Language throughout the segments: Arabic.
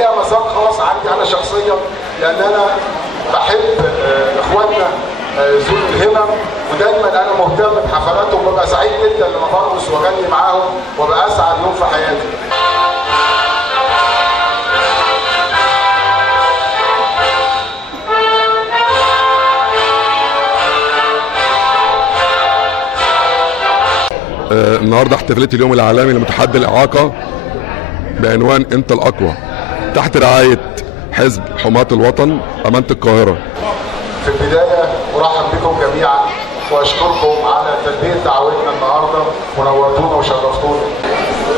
ليها مذاق خاص عندي انا شخصيا، لان انا بحب اخواننا ذو الهمم، ودايما انا مهتم بحفلاتهم، وببقى سعيد جدا لما برقص واغني معاهم، وببقى اسعد يوم في حياتي. النهارده احتفاليه اليوم العالمي لمتحدي الاعاقه بعنوان انت الاقوى، تحت رعايه حزب حماة الوطن امانه القاهره. في البدايه ارحب بكم جميعا واشكركم على تلبيه دعوتنا النهارده، ونورتونا وشرفتونا.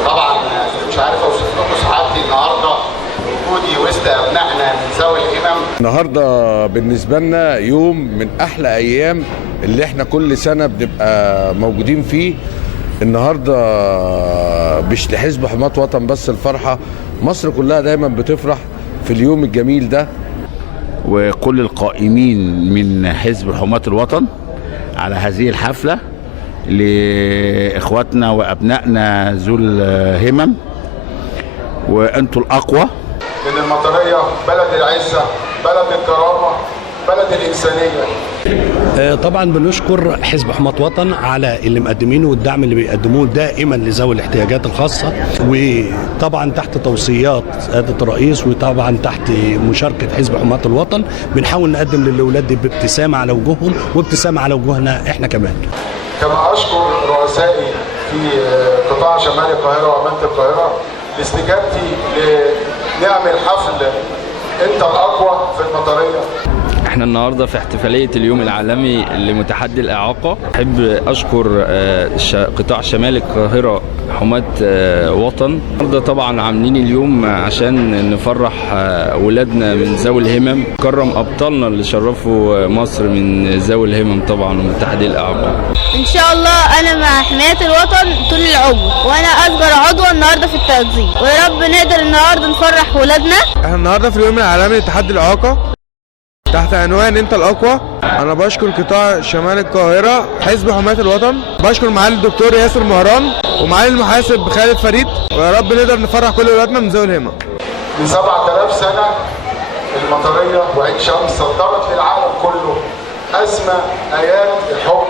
طبعا مش عارف اوصف لكم سعادتي النهارده وجودي وسط ابنائنا من ذوي الهمم. النهارده بالنسبه لنا يوم من احلى ايام اللي احنا كل سنه بنبقى موجودين فيه. النهارده مش لحزب حماة وطن بس الفرحه، مصر كلها دايما بتفرح في اليوم الجميل ده. وكل القائمين من حزب حماة الوطن على هذه الحفله لاخواتنا وابنائنا ذو الهمم، وانتوا الاقوى. لان المطريه بلد العزه، بلد الكرامه، بلد الانسانيه. طبعا بنشكر حزب حماة وطن على اللي مقدمينه والدعم اللي بيقدموه دائما لذوي الاحتياجات الخاصه، وطبعا تحت توصيات سياده الرئيس، وطبعا تحت مشاركه حزب حماة الوطن بنحاول نقدم للاولاد دي بابتسامه على وجوههم وابتسامه على وجوهنا احنا كمان. كما اشكر رؤسائي في قطاع شمال القاهره وامانه القاهره لاستجابتي لنعمل حفل انت الاقوى في المطريه. احنا النهارده في احتفاليه اليوم العالمي لمتحدي الاعاقه. احب اشكر قطاع شمال القاهره حماة وطن. النهارده طبعا عاملين اليوم عشان نفرح ولادنا من ذوي الهمم، نكرم ابطالنا اللي شرفوا مصر من ذوي الهمم طبعا ومتحدي الاعاقه. ان شاء الله انا مع حماية الوطن طول العمر، وانا اصغر عضوه النهارده في التنظيم، ويا رب نقدر النهارده نفرح ولادنا. احنا النهارده في اليوم العالمي لتحدي الاعاقه تحت عنوان انت الاقوى. انا بشكر قطاع شمال القاهره حزب حماة الوطن، بشكر معالي الدكتور ياسر مهران ومعالي المحاسب خالد فريد، ويا رب نقدر نفرح كل اولادنا من ذوي الهمم. من 7000 سنه المطريه وعين شمس صدرت للعالم كله اسمى ايات الحب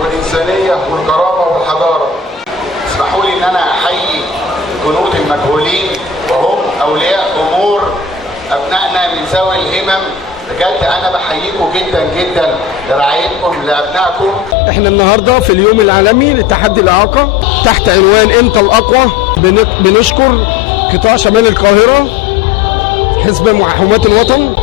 والانسانيه والكرامه والحضاره. اسمحوا لي ان انا احيي جنود المجهولين وهم اولياء امور ابنائنا من ذوي الهمم. بجد انا بحييكم جدا جدا لرعايتكم لابنائكم. احنا النهارده في اليوم العالمي لتحدي الاعاقه تحت عنوان انت الاقوى. بنشكر قطاع شمال القاهره حزب حماة الوطن.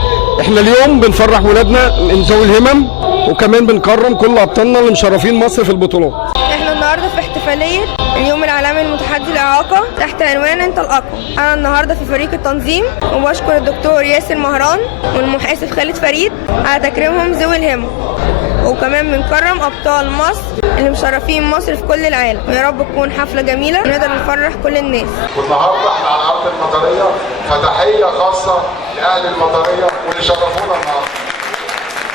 احنا اليوم بنفرح ولادنا من ذوي الهمم، وكمان بنكرم كل ابطالنا اللي مشرفين مصر في البطولات. احنا النهارده في احتفاليه اليوم العالمي لمتحدي الاعاقه تحت عنوان انت الاقوى. انا النهارده في فريق التنظيم، وبشكر الدكتور ياسر مهران والمحاسب خالد فريد على تكريمهم ذوي الهمم، وكمان بنكرم ابطال مصر اللي مشرفين مصر في كل العالم. ويا رب تكون حفله جميله ونقدر نفرح كل الناس. والنهارده احنا على ارض المطريه، فتحيه خاصه لاهل المطريه واللي شرفونا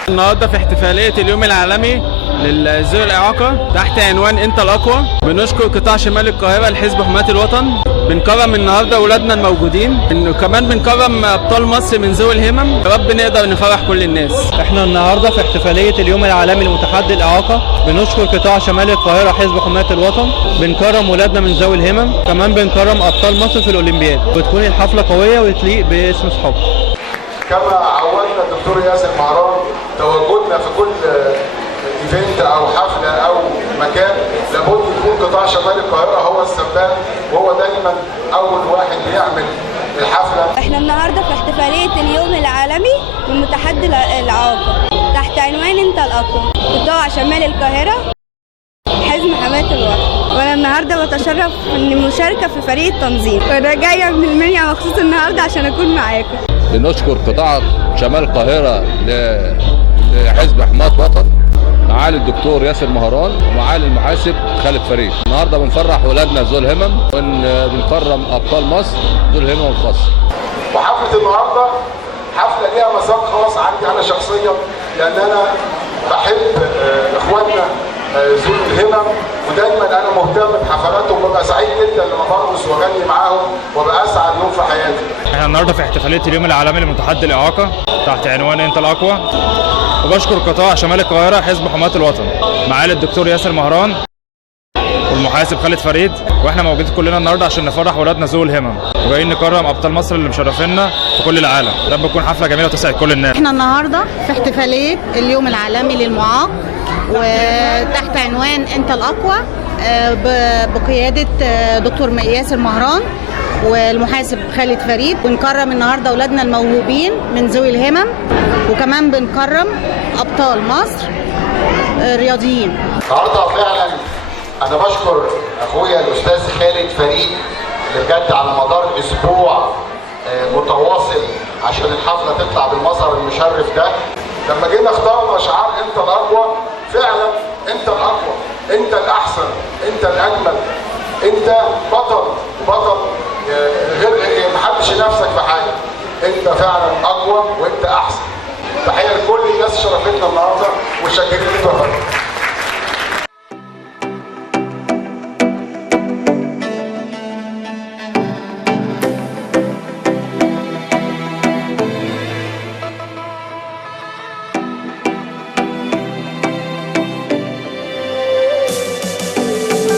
النهارده في احتفاليه اليوم العالمي لذوي الاعاقه تحت عنوان انت الاقوى. بنشكر قطاع شمال القاهره لحزب حماة الوطن. بنكرم النهارده اولادنا الموجودين، وكمان بنكرم ابطال مصر من ذوي الهمم. يا رب نقدر نفرح كل الناس. احنا النهارده في احتفاليه اليوم العالمي لمتحدي الاعاقه. بنشكر قطاع شمال القاهره حزب حماة الوطن. بنكرم ولادنا من ذوي الهمم، كمان بنكرم ابطال مصر في الاولمبياد، وتكون الحفله قويه وتليق باسم صحابها. كما عودنا الدكتور ياسر مهران تواجدنا في كل ايفنت او حفله او مكان لابد يكون قطاع شمال القاهره هو السباق، وهو دايما اول واحد بيعمل الحفله. احنا النهارده في احتفاليه اليوم العالمي لمتحدي الاعاقه تحت عنوان انت الاقوى. قطاع شمال القاهره حزب حماة الوطن، وانا النهارده بتشرف ان مشاركه في فريق التنظيم، وانا جايه من المنيا مخصوص النهارده عشان اكون معاكم. بنشكر قطاع شمال القاهره لحزب حماة وطن، معالي الدكتور ياسر مهران ومعالي المحاسب خالد فريد. النهارده بنفرح ولادنا ذو الهمم، وبنكرم ابطال مصر ذو الهمم الخاصه. وحفله النهارده حفله ليها مذاق خاص عندي انا شخصيا، لان انا بحب اخواننا ذو الهمم، ودايما انا مهتم بحفلاتهم، وببقى سعيد جدا لما برقص واغني معاهم، وببقى اسعد يوم في حياتي. احنا النهارده في احتفاليه اليوم العالمي لمتحدي الاعاقه تحت عنوان انت الاقوى، وبشكر قطاع شمال القاهره حزب حماة الوطن معالي الدكتور ياسر مهران والمحاسب خالد فريد، واحنا موجودين كلنا النهارده عشان نفرح ولادنا ذوي الهمم، وجايين نكرم ابطال مصر اللي مشرفينا في كل العالم. رب تكون حفله جميله وتسعد كل الناس. احنا النهارده في احتفاليه اليوم العالمي للمعاق وتحت عنوان انت الاقوى بقياده دكتور ياسر مهران والمحاسب خالد فريد. بنكرم النهارده اولادنا الموهوبين من ذوي الهمم، وكمان بنكرم ابطال مصر رياضيين. النهارده فعلا انا بشكر اخويا الاستاذ خالد فريد اللي بجد على مدار اسبوع متواصل عشان الحفله تطلع بالمظهر المشرف ده. لما جينا اختارنا شعار انت الاقوى، فعلا انت الاقوى، انت الاحسن، انت الاجمل، انت بطل غير محدش ينافسك في حاجه، انت فعلا اقوى وانت احسن. تحيه لكل الناس شرفتنا النهارده وشاكرين لكم.